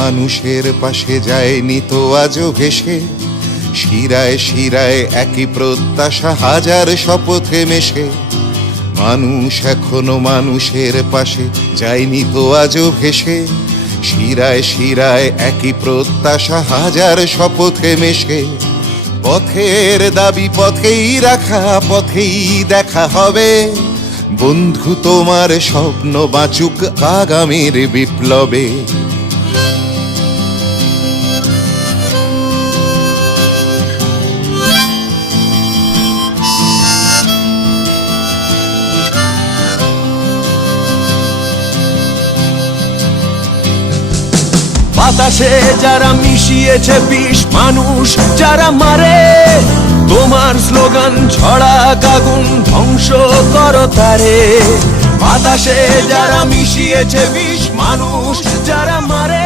মানুষের পাশে যায়নি তো আজও ভেসে, শিরায় শিরায় একই প্রত্যাশা, হাজার শপথে মেশে। মানুষ এখনো মানুষের পাশে যায়নি তো আজও ভেসে, শিরায় শিরায় একই প্রত্যাশা, হাজার শপথে মেশে। পথের দাবি পথেই রাখা, পথেই দেখা হবে। বন্ধু তোমার স্বপ্ন বাঁচুক আগামীর বিপ্লবে। বাতাসে যারা মিশিয়েছে বিষ, মানুষ যারা মারে, তোমার স্লোগান ছড়া আগুন ধ্বংস করো তারে। বাতাসে যারা মিশিয়েছে বিষ, মানুষ যারা মারে।